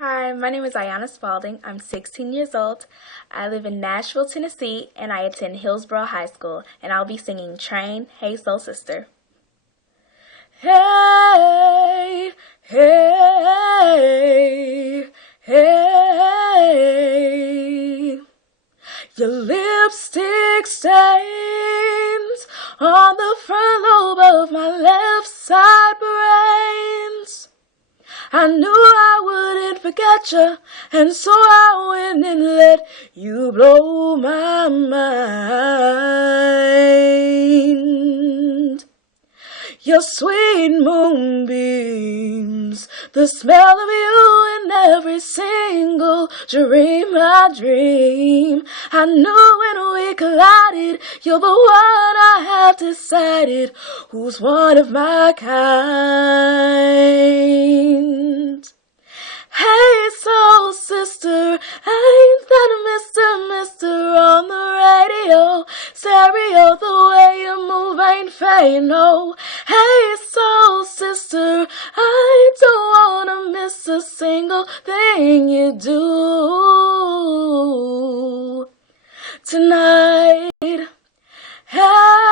Hi, my name is Ayanna Spalding. I'm 16 years old. I live in Nashville, Tennessee, and I attend Hillsborough High School, and I'll be singing Train Hey Soul Sister. Hey, hey, hey, your lipstick stains on the front lobe of my left side brains. I knew I wouldn't forget you, and so I went and let you blow my mind. Your sweet moonbeams, the smell of you in every single dream I dream. I knew when we collided, you're the one I have decided who's one of my kind. Hey, soul sister, ain't that a mister on the radio? Stereo, the way you move ain't fair, no. Hey, soul sister, I don't wanna miss a single thing you do tonight. Hey.